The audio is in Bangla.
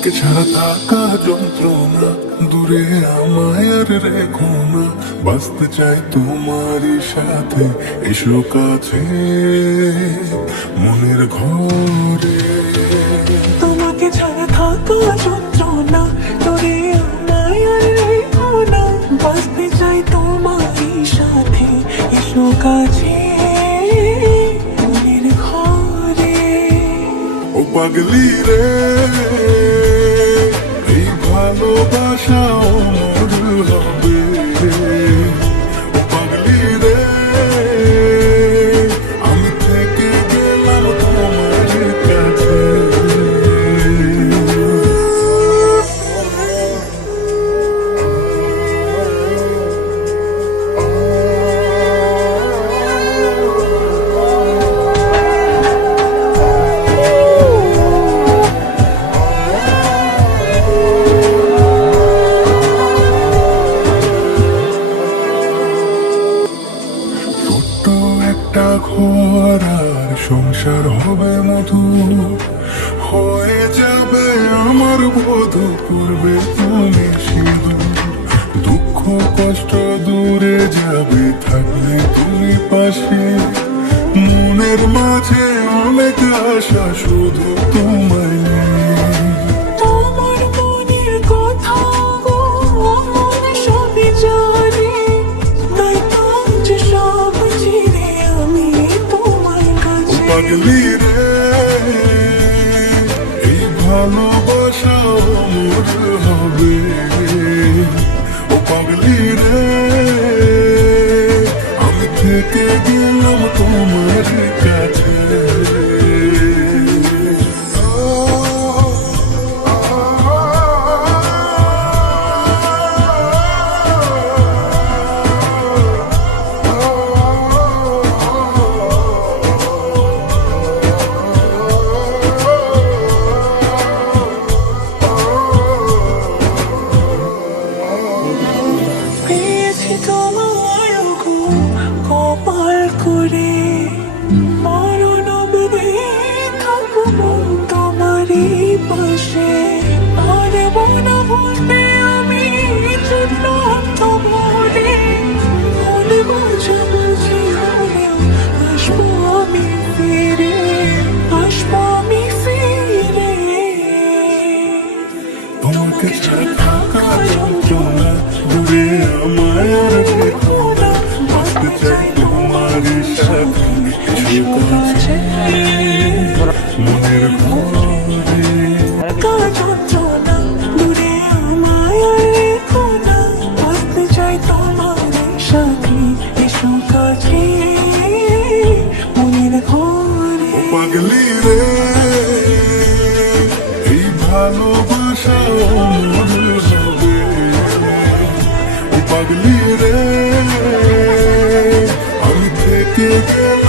তোমাকে ছাড়া থাকা যন্ত্রণা, দূরে আমায় আর রেখো না। বাঁচতে চাই তোমারই সাথে, এসো কাছে মনের ঘরে। তোমাকে ছাড়া থাকা যন্ত্রণা, দূরে আমায় আর রেখো না। বাঁচতে চাই তোমারই সাথে, এসো কাছে মনের ঘরে। ও পাগলি রে, এই ভালোবাসা অমর হবে। ও পাগলি রে, আমি থেকে গেলাম তোমার কাছে। একটা ঘর আর সংসার হবে মধু, হয়ে যাবে আমার বধূ, করবে তুমি সিঁদুর। দুঃখ কষ্ট দূরে যাবে, থাকলে তুমি পাশে। মনের মাঝে অনেক আশা, শুধু তোমায় নিয়ে। তোমার মনের কথা গো মন সবই জানে, তাই তো যে সব ছেড়ে আমি তোমার কাছে। পাগলি রে, এই ভালোবাসা অমর হবে। ও পাগলি রে, আমি থেকে গেলাম তোমার কাছে। পেয়েছি তোমার গো কপাল করে, মরণ অবধি থাকবো তোমারই পাশে। পারবো না ভুলতে আমি জন্ম তোমারে, ভুল বোঝাবুঝি হলেও আসবো আমি ফিরে, আসবো আমি ফিরে। তোমাকে ছাড়া থাকা যন্ত্রণা, দূরে আমায় আর রেখো না। বাঁচতে চাই তোমারই সাথে, এসো কাছে মনের ঘরে। যন্ত্রণা, দূরে আমায় আর রেখো না। বাঁচতে চাই তোমারই সাথে, এসো কাছে মনের ঘরে। ও পাগলি রে, এই ভালোবাসা অমর হবে। ও পাগলি রে, আমি থেকে গেলাম